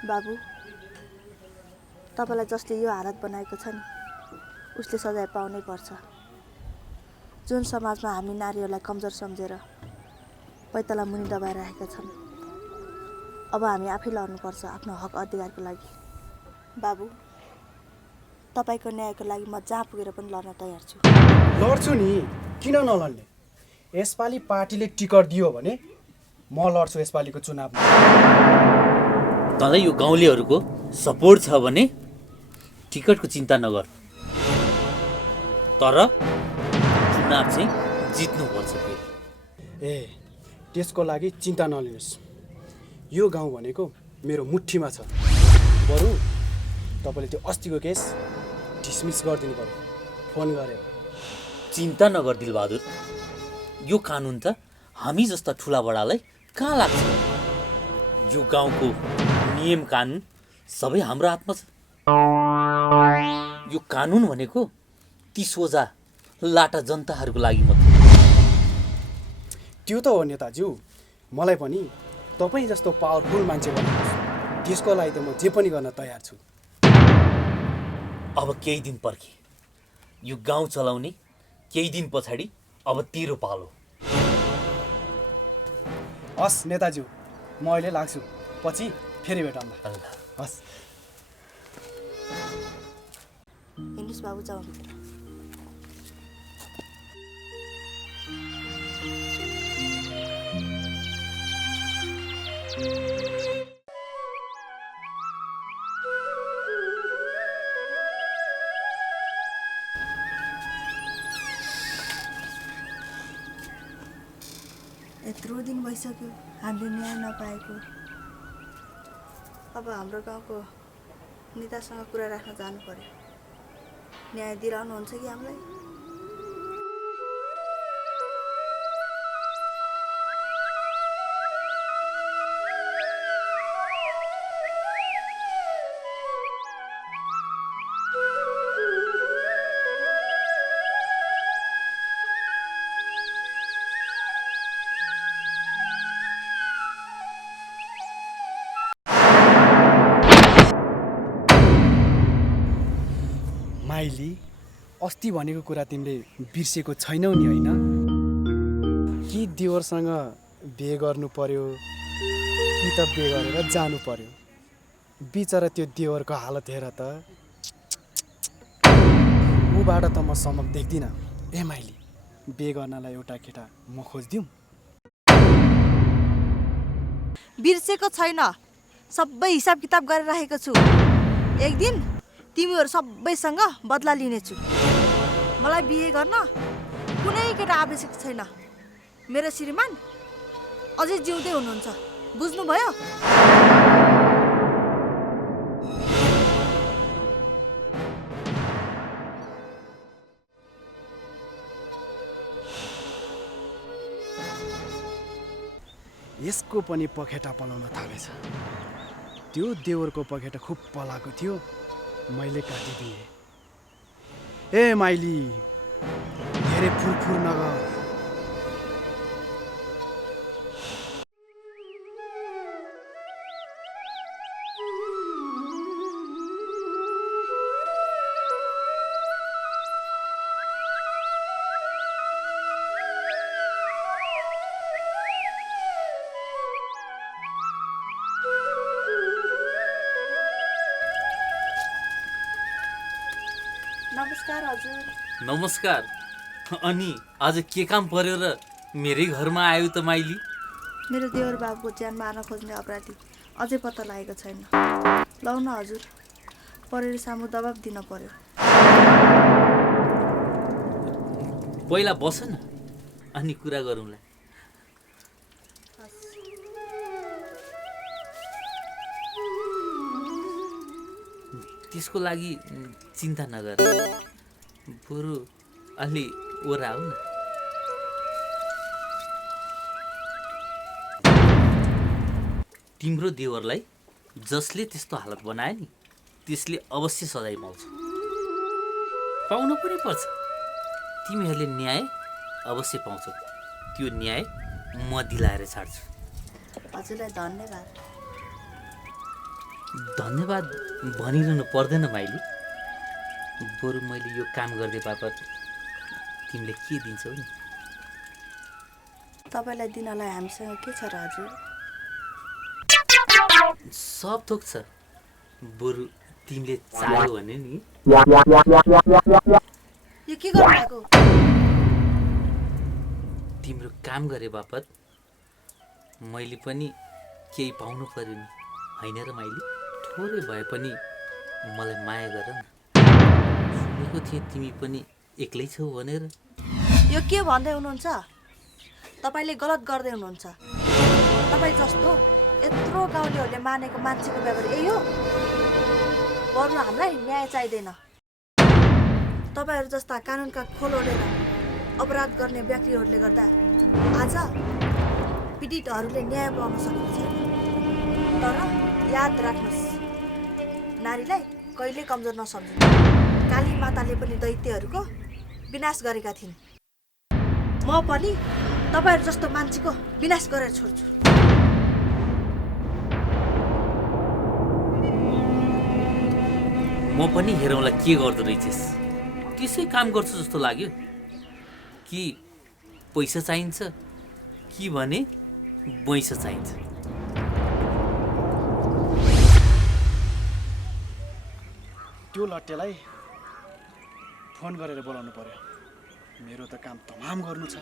बाबु, तपाईलाई जसले यो हालत बनाएको छ नि उसले सजाय पाउनै पर्छ। जुन समाजमा हामी नारीहरूलाई कमजोर सम्झेर पैताला मुनि दबाइरहेका छन्, अब हामी आफै लड्नुपर्छ आफ्नो हक अधिकारको लागि। बाबु, तपाईको न्यायको लागि म जहाँ पुगेर पनि लड्न तयार छु। लड्छु नि, किन नलड्ने? यसपालि पार्टीले टिकट दियो भने म लड्छु यसपालिको चुनावमा। तँलाई यो गाउँलेहरूको सपोर्ट छ भने टिकटको चिन्ता नगर, तर चुनाव चाहिँ जित्नुपर्छ फेरि। ए, त्यसको लागि चिन्ता नलिनुहोस्। यो गाउँ भनेको मेरो मुठीमा छ। बरु तपाईँले त्यो अस्तिको केस डिसमिस गरिदिनु पर्यो फोन गरेर। चिन्ता नगर दिलबहादुर, यो कानुन त हामी जस्ता ठुला बडालाई कहाँ लाग्छ? यो गाउँको नियम कानुन सबै हाम्रो हातमा छ। यो कानुन भनेको ती सोझा लाटा जनताहरूको लागि मात्र। त्यो त हो नेताज्यू, मलाई पनि तपाईँ जस्तो पावरफुल मान्छे बनाउनुहोस्। त्यसको लागि त म जे पनि गर्न तयार छु। अब केही दिन पर्खे, यो गाउँ चलाउने केही दिन पछाडि अब तेरो पालो। हस् नेताज्यू, म अहिले लाग्छु, पछि फेरि भेटौँला। हस्। हिँड्नुहोस् बाबु, जाउँ भित्र। यत्रो दिन भइसक्यो हामीले न्याय नपाएको। अब हाम्रो गाउँको नेतासँग कुरा राख्न जानु पर्यो। न्याय दिलाउनुहुन्छ कि हामीलाई? माइली, अस्ति भनेको कुरा तिमीले बिर्सेको छैनौ नि, होइन? कि देवरसँग बिहे गर्नु पर्यो कि त बिहे गरेर जानु पर्यो। बिचरा त्यो देवरको हालत हेर त। ऊबाट त म सम्भव देख्दिनँ। ए माइली, बिहे गर्नलाई एउटा केटा म खोजिदिउँ? बिर्सेको छैन, सबै हिसाब किताब गरेर राखेको छु। एक दिन तिमीहरू सबैसँग बदला लिनेछु। मलाई बिहे गर्न कुनै केटा आवश्यक छैन। मेरो श्रीमान अझै जिउँदै हुनुहुन्छ, बुझ्नुभयो? यसको पनि पखेटा पलाउन थालेछ। त्यो देवरको पखेटा खुब पलाएको थियो, मैले काटिदिएँ। ए माइली, धेरै फुरफुर नगर। नमस्कार हजुर। नमस्कार। अनि आज के काम पर्यो र मेरै घरमा आयो त माइली? मेरो देवर बाबुको ज्यान मार्न खोज्ने अपराधी अझै पत्ता लागेको छैन। लौ न हजुर, परेर सामु दबाब दिन पर्यो। पहिला बस न, अनि कुरा गरौँला। त्यसको लागि चिन्ता नगर, बरु अलि ओराउ न। तिम्रो देवरलाई जसले त्यस्तो हालत बनायो नि, त्यसले अवश्य सजाय पाउँछ, पाउनु पनि पर्छ। तिमीहरूले न्याय अवश्य पाउँछौ। त्यो न्याय म दिलाएर छाड्छु। हजुरलाई धन्यवाद। धन्यवाद भनिरहनु पर्दैन माइली। बरु मैले यो काम गर्दै बापत तिमीले के दिन्छौ नि? तपाईँलाई दिनलाई हामीसँग के छ र हजुर? सब थोक छ। बरु तिमीले चाह्यौ भने नि। यो के गर्नुभएको? तिम्रो काम गरे बापत मैले पनि केही पाउनु पर्यो नि, होइन र माइली? थोरै भए पनि मलाई माया गर न। सुनेको थिएँ तिमी पनि एक्लै छौ भनेर। यो के भन्दै हुनुहुन्छ? तपाईँले गलत गर्दै हुनुहुन्छ। तपाईँ जस्तो यत्रो गाउँलेहरूले मानेको मान्छेको व्यवहार यही हो? बरु हामीलाई न्याय चाहिँदैन। तपाईँहरू जस्ता कानुनका खोल ओढेर अपराध गर्ने व्यक्तिहरूले गर्दा आज पीडितहरूले न्याय पाउन सकेको छैन। तर याद राख्नुहोस्, नारीलाई कहिले कमजोर नसम्झिनु। काली माताले पनि दैत्यहरूको विनाश गरेका थिइन्। म पनि तपाईँहरू जस्तो मान्छेको विनाश गरेर छोड्छु। म पनि हेरौँला के गर्दो रहेछस्। त्यसै काम गर्छु जस्तो लाग्यो। कि पैसा चाहिन्छ कि भने पैसा चाहिन्छ? त्यो लट्टेलाई फोन गरेर बोलाउनु पर्यो। मेरो त काम तमाम गर्नु छ।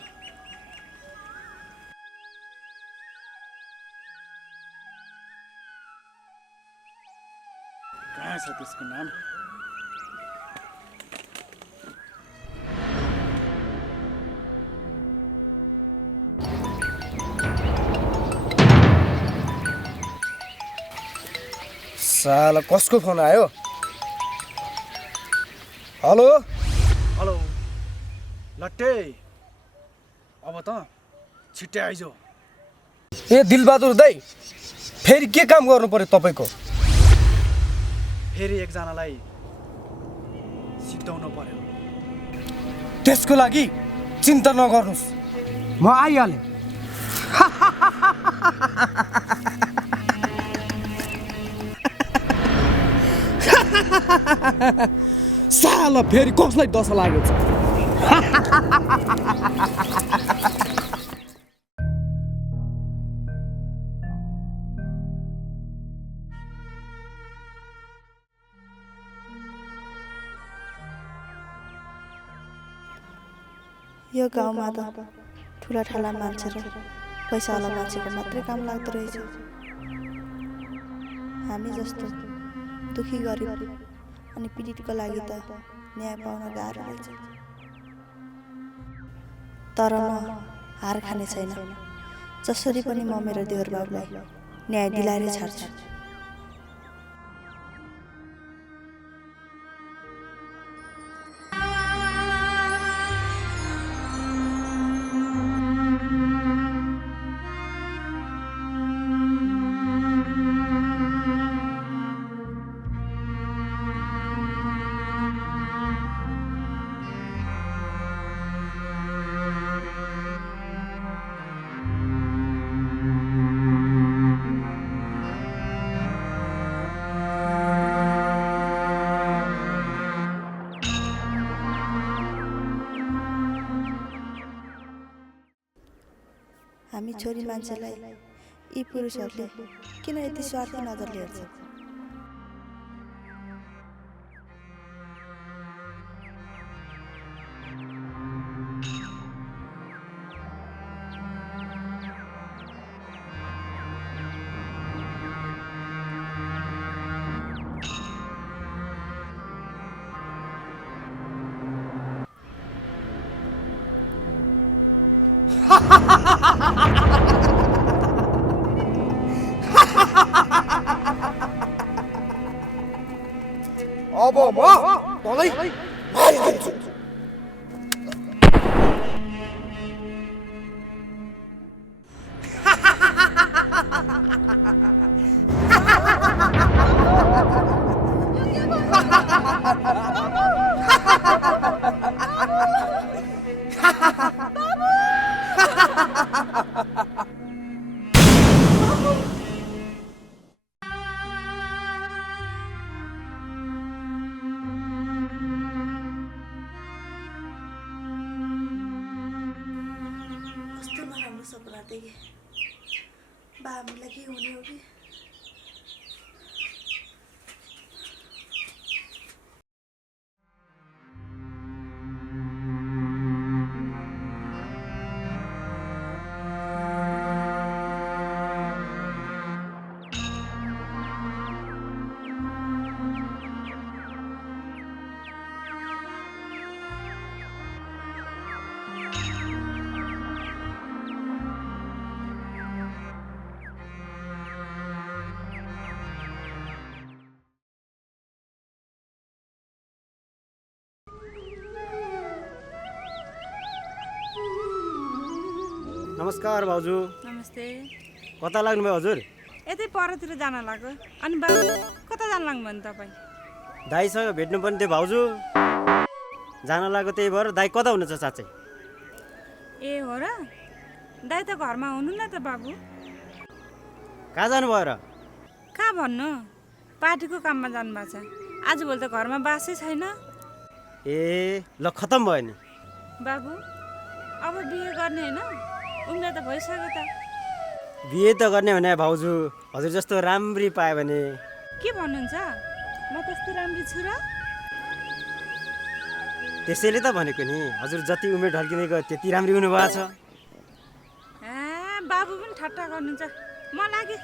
कहाँ छ त्यसको नाम? साला कसको फोन आयो? हेलो हेलो लट्टे, अब त छिट्टै आइजो। ए दिलबहादुर दाइ, फेरि के काम गर्नु पर्यो तपाईँको? फेरि एकजनालाई सिद्धाउनु पर्यो। त्यसको लागि चिन्ता नगर्नुहोस्, म आइहालेँ। साला फेरि कसलाई दशा लागेको छ? यो गाउँमा त ठुला ठुला मान्छे र पैसावाला मान्छेको मात्रै काम लाग्दो रहेछ। हामी जस्तो दुखी गरिब अनि पीडितको लागि त न्याय पाउन गाह्रो रहेछ। तर म हार खाने छैन। जसरी पनि म मेरो देवर बाबुलाई न्याय दिलाएरै छाड्छु। हामी छोरी मान्छेलाई यी पुरुषहरूले किन यति स्वार्थी नजरले हेर्छन्? अब म तँलाई मारिदिन्छु। नराम्रो सपना देखेँ बा हामीलाई के हुने हो कि नमस्कार भाउजू। नमस्ते। कता लाग्नुभयो हजुर? यतै परतिर जान लाग्यो। अनि बाबु कता जान लाग्नुभयो नि तपाईँ? दाईसँग भेट्नुपर्ने थियो भाउजू। जान लाग्यो त्यही भएर। दाई कता हुनुहुन्छ साँच्चै? ए हो र? दाइ त घरमा हुनु न त बाबु। कहाँ जानुभयो र? कहाँ भन्नु, पार्टीको काममा जानुभएको छ। आजभोलि त घरमा बासै छैन। ए ल खतम भयो नि। बाबु अब बिहे गर्ने होइन? उमेर त भइसक्यो त। बिहे त गर्ने भने भाउजू हजुर जस्तो राम्री पायो भने। के भन्नुहुन्छ? म त्यस्तो राम्रो छु र? त्यसैले त भनेको नि, हजुर जति उमेर ढल्किँदै गयो त्यति राम्री हुनुभएको छ। बाबु पनि ठट्टा गर्नुहुन्छ। म लागे।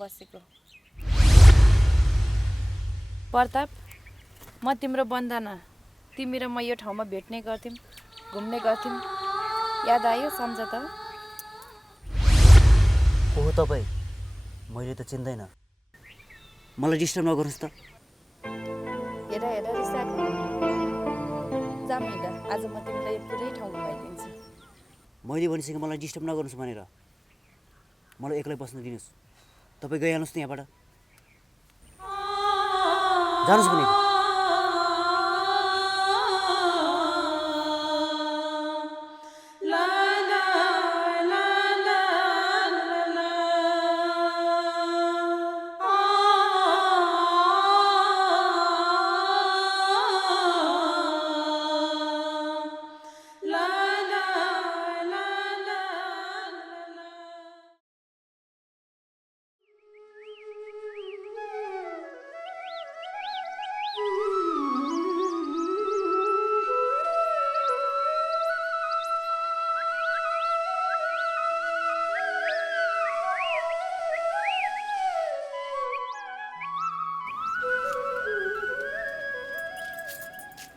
बसेको प्रताप, म तिम्रो बन्धना, तिमी र म यो ठाउँमा भेट्ने गर्थ्यौँ, घुम्ने गर्थ्यौँ। याद आयो? सम्झ त? को हो तपाईँ? मैले त चिन्दैन। मलाई डिस्टर्ब नगर्नुहोस् त। हेर हेर रिसाएको। जाम हिँड, आज म तिमीलाई यो पुरै ठाउँ घुमाइदिन्छु। मैले भनिसकेँ मलाई डिस्टर्ब नगर्नुहोस् भनेर। मलाई एक्लै बस्न दिनुहोस्। तपाईँ गइहाल्नुहोस् न यहाँबाट। जानुहोस् भनेको।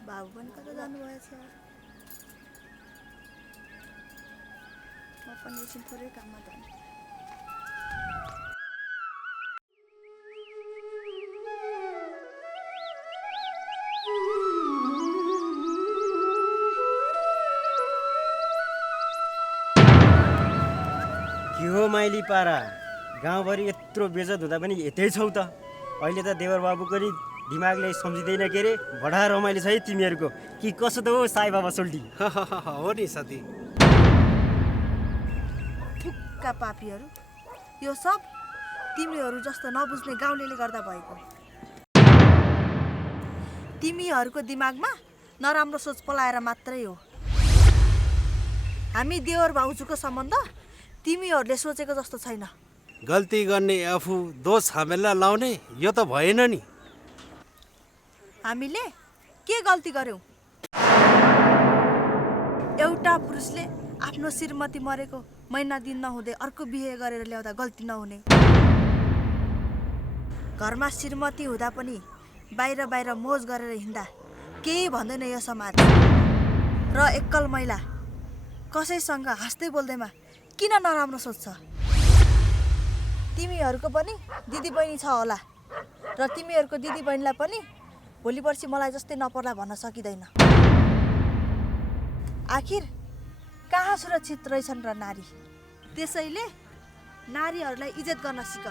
बाबु पनि कता जानुभएछ? म पनि एकछिन थोरै काममा जानु। के हो माइली पारा, गाउँभरि यत्रो बेजत हुँदा पनि यतै छौ त। अहिले त देवर बाबुको नि दिमागले सम्झिँदैन के अरे। बडा रमाइलो छ है तिमीहरूको। कि कसो त हो साई बाबा सोल्टी? हो नि साथी। थुक्का पापीहरू, यो सब तिमीहरू जस्तो नबुझ्ने गाउँलेले गर्दा भएको। तिमीहरूको दिमागमा नराम्रो सोच पलाएर मात्रै हो। हामी देवर भाउजूको सम्बन्ध तिमीहरूले सोचेको जस्तो छैन। गल्ती गर्ने आफू दोष हामीलाई लाउने यो त भएन नि। हामीले के गल्ती गर्यौँ? एउटा पुरुषले आफ्नो श्रीमती मरेको महिना दिन नहुँदै अर्को बिहे गरेर ल्याउँदा गल्ती नहुने, घरमा श्रीमती हुँदा पनि बाहिर बाहिर मोज गरेर हिँड्दा केही भन्दैन यो समाज। र एक्कल महिला कसैसँग हाँस्दै बोल्दैमा किन नराम्रो सोच्छ? तिमीहरूको पनि दिदीबहिनी छ होला, र तिमीहरूको दिदीबहिनीलाई पनि भोलि पर्सि मलाई जस्तै नपर्ला भन्न सकिँदैन। आखिर कहाँ सुरक्षित रहेछन् र नारी? त्यसैले नारीहरूलाई इज्जत गर्न सिक।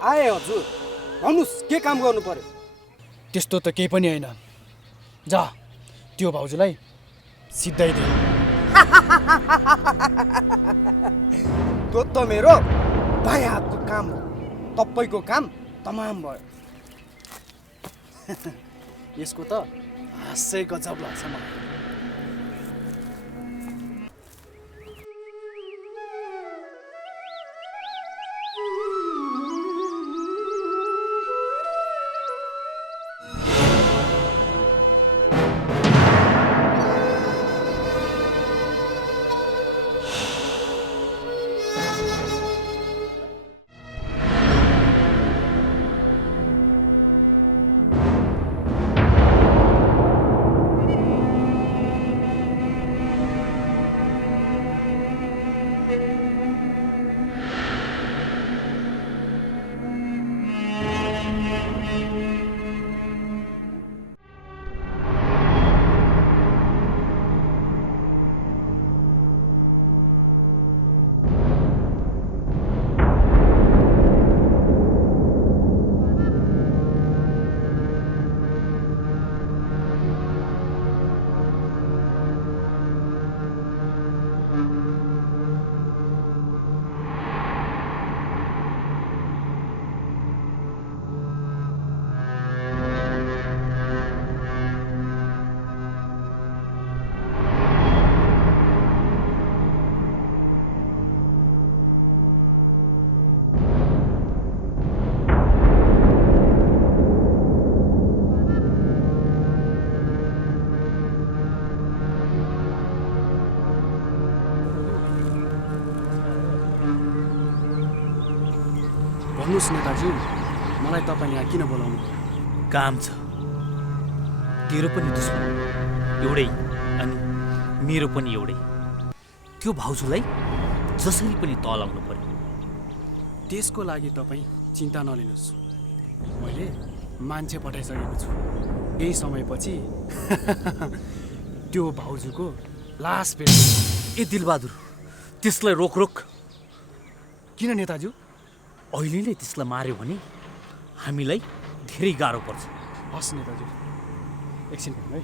आए हजुर, भन्नुहोस् के काम गर्नु पर्यो? त्यस्तो त केही पनि होइन। जा त्यो भाउजूलाई सिधाइदे। त्यो त मेरो बायाँ हातको काम हो, तपाईँको काम तमाम भयो। यसको त हाँसै गजब लाग्छ मलाई। भन्नुहोस् नेताजी, मलाई तपाईँ यहाँ किन बोलाउनु? काम छ। तेरो पनि दुश्मन एउटै अनि मेरो पनि एउटै। त्यो भाउजूलाई जसरी पनि तलाउनु पर्यो। त्यसको लागि तपाईँ चिन्ता नलिनुहोस्, मैले मान्छे पठाइसकेको छु। केही समयपछि त्यो भाउजूको लास भेट्छ। ए दिलबहादुर, त्यसलाई रोक रोक। किन नेताजी? अहिले नै त्यसलाई मार्यो भने हामीलाई धेरै गाह्रो पर्छ। हस् नेताजी, एकछिन है।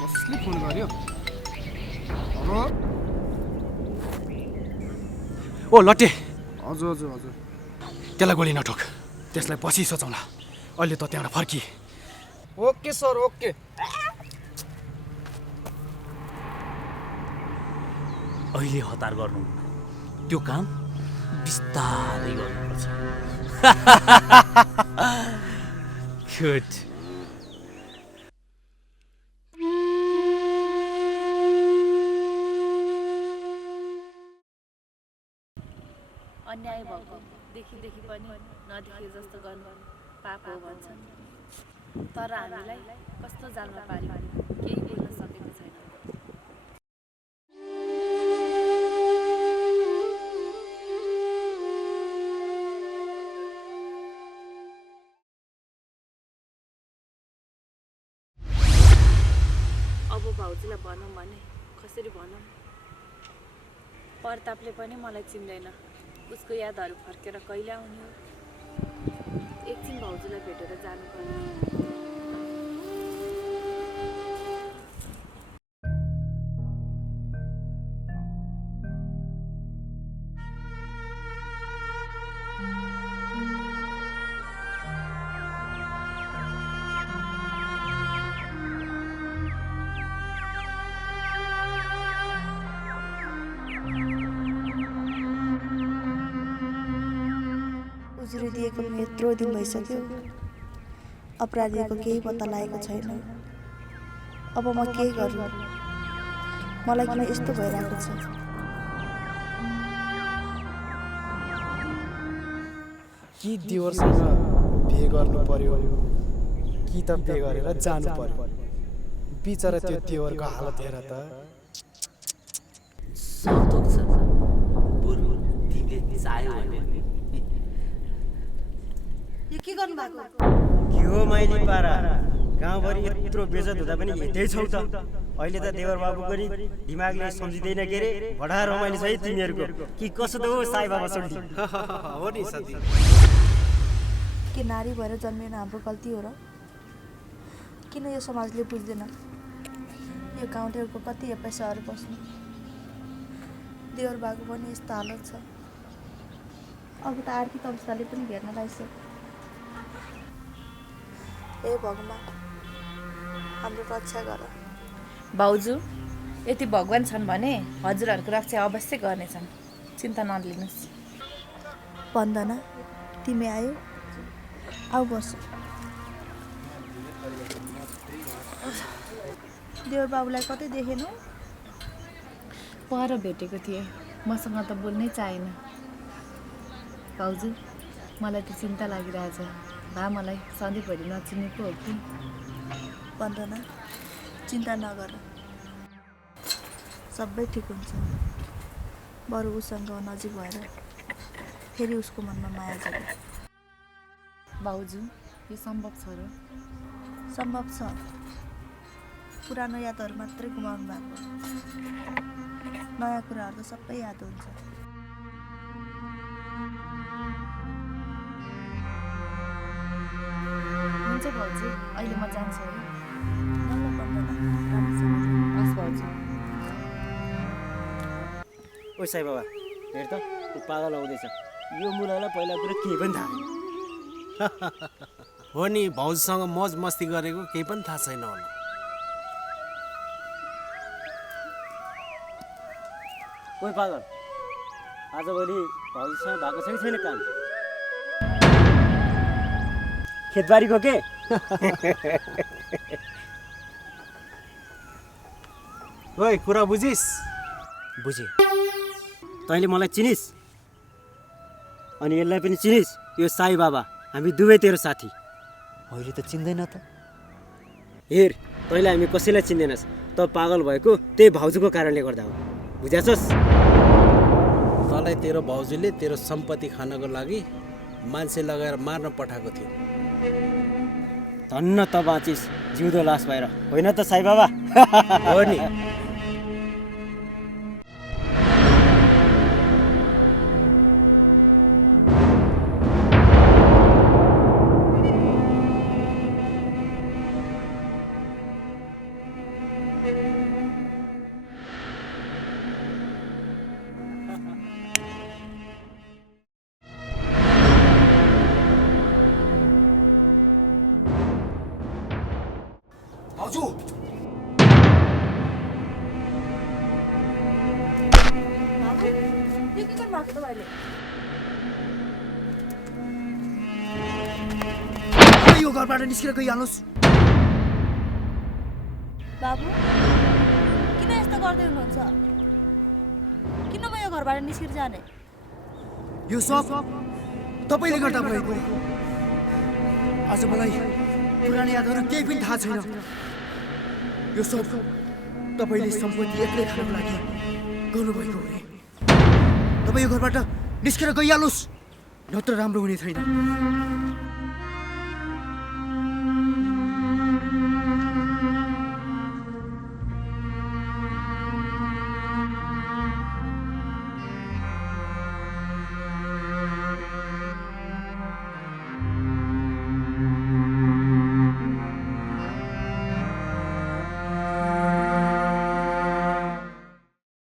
कसले फोन गर्यो? हेलो? ओ लट्टे, हजुर हजुर हजुर। त्यसलाई गोली नठोक, त्यसलाई पछि सोचौँला। अहिले त त्यहाँबाट फर्किए। Okay sir, okay. अहिले हतार गर्नु, त्यो काम बिस्तारै गर्नुपर्छ। गुड। अन्याय भएको देखि पनि नदेखे जस्तो गर्नु पाप हो भन्छन्, तर हामीलाई कस्तो जालमा पार्यो, केही बोल्न सकेको छैन। भाउजूलाई भनौँ भने कसरी भनौँ? प्रतापले पनि मलाई चिन्दैन। उसको यादहरू फर्केर कहिले आउने हो? एकछिन भाउजूलाई भेटेर जानुपर्ने। उजुरी दिएको पनि यत्रो दिन भइसक्यो, अपराधीको केही पत्ता लागेको छैन। अब म के गर्नु? मलाई किन यस्तो भइरहेको छ? कि देवरसँग बिहे गर्नु पर्यो कि त बिहे गरेर जानु पर्यो? बिचरा त्यो देवरको हालत हेर त। सन्तोक छ बरु तिमीले चाह्यो भने यो के गर्नु भएको? के हो माइली पारा, गाउँभरि यत्रो बेजत हुँदा पनि यतै छौ त। अहिले त देवर बाबुको नि दिमागले सम्झिँदैन के रे? बडा रमाइलो छ है तिमीहरूको। कि कसो त हो साई बाबा सोल्टी? हो नि साथी। के नारी भएर जन्मिन हाम्रो गल्ती हो र? किन यो समाजले बुझ्दैन? यो गाउँलेहरूको कति पैसाहरू बस्नु, देवर बाबु पनि यस्तो हालत छ। अब त आर्थिक अवस्थाले पनि घेर्न लाग्छ। ए भगवान्, हाम्रो रक्षा गर। भाउजू, यति भगवान् छन् भने हजुरहरूको रक्षा अवश्य गर्नेछन्, चिन्ता नलिनुहोस्। वन्दना, तिमी आयो? आऊ बस। देवर बाबुलाई कतै देखेनौ? पर भेटेको थिएँ, मसँग त बोल्नै चाहेन। भाउजू, मलाई त चिन्ता लागिरहेछ। भा मलाई सधैँभरि नचिनेको हो कि? वन्दना, चिन्ता नगर, सबै ठिक हुन्छ। बरु उसँग नजिक भएर फेरि उसको मनमा माया जाग्यो। भाउजू, यो सम्भव छ र? सम्भव छ। पुरानो यादहरू मात्रै गुमाउनु भएको, नयाँ कुराहरू त सबै याद हुन्छ। हुन्छ भाउजू, अहिले म जान्छु है। ल वन्दना, राम्रोसँग। हस् भाउजू। ओ साई बाबा, हेर त ऊ पागल आउँदैछ। यो मुलालाई पहिला कुरो केही पनि थाहा छैन। हो नि, भाउजूसँग मौज मस्ती गरेको केही पनि थाहा छैन होला। कोही पागल, आजभोलि भाउजूसँग भएको छ कि छैन काम? खेतबारीको के? ओइ, कुरा बुझिस्? बुझेँ। तैँले मलाई चिनिस् अनि यसलाई पनि चिनिस्? यो साई बाबा, हामी दुवै तेरो साथी। अहिले त चिन्दैन त। हेर, तैँले हामी कसैलाई चिन्दैनस्। त पागल भएको त्यही भाउजूको कारणले गर्दा हो, बुझाछस्? तँलाई तेरो भाउजूले तेरो सम्पत्ति खानको लागि मान्छे लगाएर मार्न पठाएको थियो। धन्न त बाँचिस् जिउँदो लास भएर, होइन त साई बाबा? हो नि। भाउजू, बाबु, यो के गर्नु भएको तपाईँले? यो घरबाट निस्केर गइहाल्नुहोस्। बाबु, किन यस्तो गर्दै हुनुहुन्छ? किन म यो घरबाट निस्केर जाने? यो सब तपाईँले गर्दा भएको। आज मलाई पुरानो यादहरू केही पनि थाहा छैन। यो सब तपाईँले सम्पत्ति एक्लै खानको लागि गर्नुभएको हो रे। तपाईँ यो घरबाट निस्केर गइहाल्नुहोस्, नत्र राम्रो हुने छैन।